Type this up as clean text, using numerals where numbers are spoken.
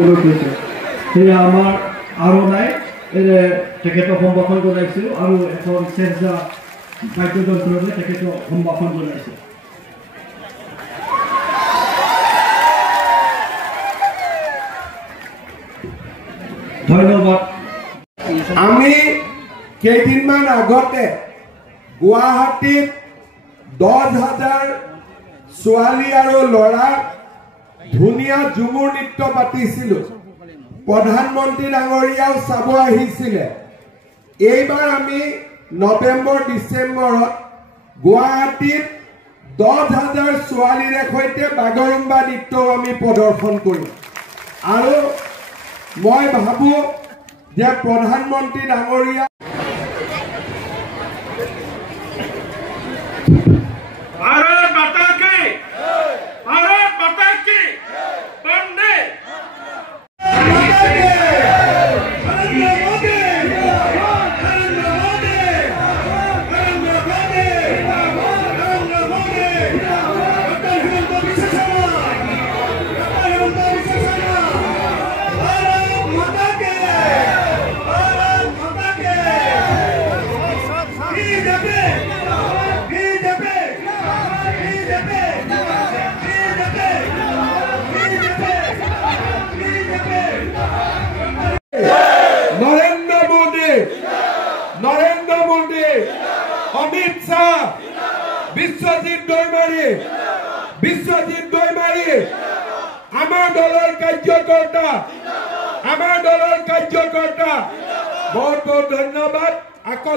অনুৰোধ কৰিছে সেয়া আমাৰ আৰু নাই তেখেতক সম্ভাষণ জনাইছোঁ আৰু এখন চেষ্টা বাদ্যযন্ত্ৰৰে তেখেতক সম্ভাষণ জনাইছোঁ। ধন্যবাদ। আমি কেইদিনমান আগতে গুৱাহাটীত 10,000 ছোৱালী আৰু ল'ৰা ধুনীয়া ঝুমুৰ নৃত্য পাতিছিলোঁ। প্ৰধানমন্ত্ৰী ডাঙৰীয়াও চাব আহিছিলে। এইবাৰ আমি নৱেম্বৰ ডিচেম্বৰত গুৱাহাটীত 10,000 ছোৱালীৰে সৈতে বাগৰুম্বা নৃত্যও আমি প্ৰদৰ্শন কৰিম আৰু মই ভাবো যে প্ৰধানমন্ত্ৰী ডাঙৰীয়া নৰেন্দ্ৰ মোদী, অমিত শাহ, বিশ্বজিৎ দৈমাৰী, আমাৰ দলৰ কাৰ্যকৰ্তা বহুত বহুত ধন্যবাদ। আকৌ